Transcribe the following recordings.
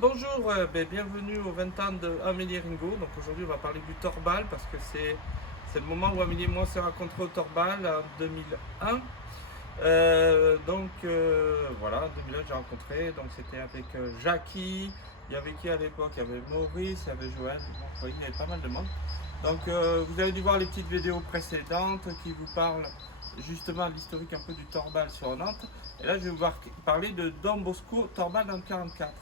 Bonjour, bienvenue au 20 ans de Amélie Ringo. Donc aujourd'hui on va parler du torbal parce que c'est le moment où Amélie et moi on s'est rencontrés au torbal en 2001. Voilà, en 2001 j'ai rencontré, donc c'était avec Jackie, il y avait qui à l'époque? Il y avait Maurice, il y avait Joël, bon, vous voyez, il y avait pas mal de monde. Vous avez dû voir les petites vidéos précédentes qui vous parlent justement de l'historique un peu du torbal sur Nantes. Et là je vais vous parler de Don Bosco Torbal dans le 44.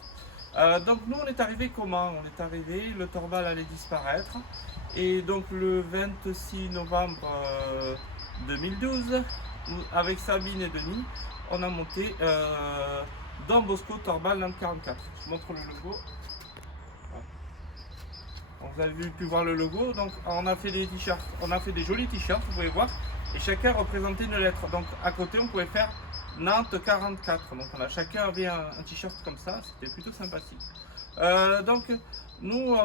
Donc nous on est arrivé comment? On est arrivé, le torbal allait disparaître. Et donc le 26 novembre 2012, avec Sabine et Denis, on a monté Don Bosco Torbal dans le 44. Je montre le logo. Donc, vous avez pu voir le logo. Donc on a fait des t-shirts, on a fait des jolis t-shirts, vous pouvez voir. Et chacun représentait une lettre. Donc à côté on pouvait faire Nantes 44. Donc chacun avait un t-shirt comme ça, c'était plutôt sympathique. Nous,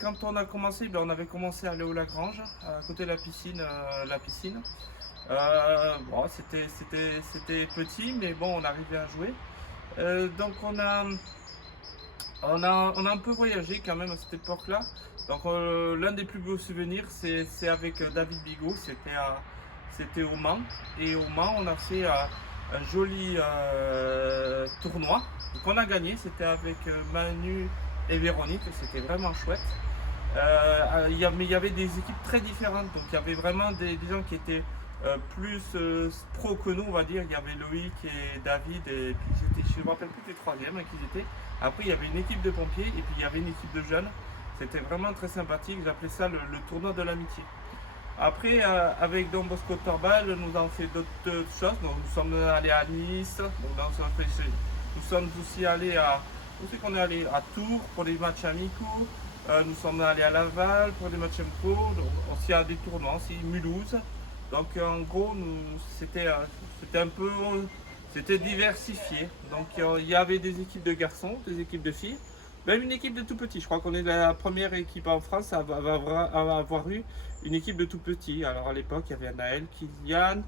quand on a commencé, on avait commencé à aller au Lagrange, à côté de la piscine. Bon, c'était petit, mais bon, on arrivait à jouer. On a un peu voyagé quand même à cette époque-là. Donc l'un des plus beaux souvenirs, c'est avec David Bigot, c'était au Mans. Et au Mans, on a fait un joli tournoi qu'on a gagné. C'était avec Manu et Véronique, c'était vraiment chouette. Mais il y avait des équipes très différentes. Donc il y avait vraiment des gens qui étaient plus pro que nous, on va dire. Il y avait Loïc et David, et puis je ne me rappelle plus du troisième qui étaient. Après, il y avait une équipe de pompiers et puis il y avait une équipe de jeunes. C'était vraiment très sympathique. J'appelais ça le tournoi de l'amitié. Après, avec Don Bosco Torbal, nous avons fait d'autres choses. Donc, nous sommes allés à Nice. Nous sommes aussi allés à. Où c'est qu'on est allé? À Tours pour des matchs amicaux. Nous sommes allés à Laval pour des matchs amicaux. Aussi à des tournois, aussi Mulhouse. Donc en gros, c'était un peu. C'était diversifié. Donc il y avait des équipes de garçons, des équipes de filles. Même une équipe de tout petits. Je crois qu'on est la première équipe en France à avoir eu une équipe de tout petits. Alors à l'époque, il y avait Naël, Kylian.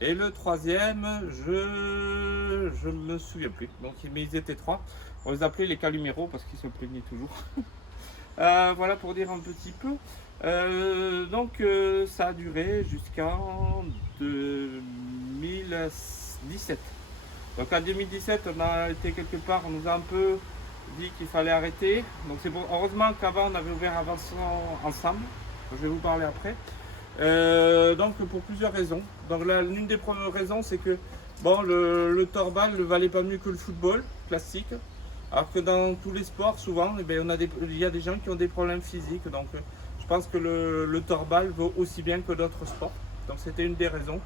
Et le troisième, je me souviens plus. Donc, mais ils étaient trois. On les appelait les Caluméros parce qu'ils se plaignaient toujours. Voilà pour dire un petit peu. Ça a duré jusqu'en 2017. Donc en 2017, on a été quelque part, on nous a un peu dit qu'il fallait arrêter. Donc c'est bon. Heureusement qu'avant on avait ouvert Avançons ensemble. Je vais vous parler après. Donc pour plusieurs raisons. Donc là, l'une des premières raisons, c'est que bon, le torbal ne valait pas mieux que le football classique. Alors que dans tous les sports, souvent, il y a des gens qui ont des problèmes physiques. Donc je pense que le torbal vaut aussi bien que d'autres sports. Donc c'était une des raisons.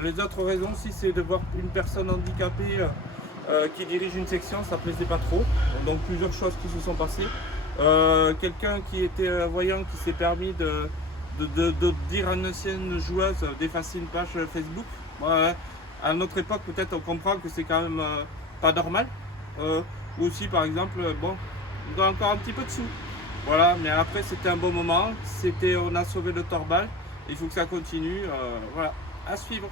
Les autres raisons aussi, c'est de voir une personne handicapée qui dirige une section, ça ne plaisait pas trop. Donc plusieurs choses qui se sont passées. Quelqu'un qui était voyant qui s'est permis de dire à une ancienne joueuse d'effacer une page Facebook. À notre époque, peut-être on comprend que c'est quand même pas normal. Aussi, par exemple, bon, on doit encore un petit peu de sous. Voilà, mais après, c'était un bon moment. On a sauvé le torbal. Il faut que ça continue. Voilà, à suivre.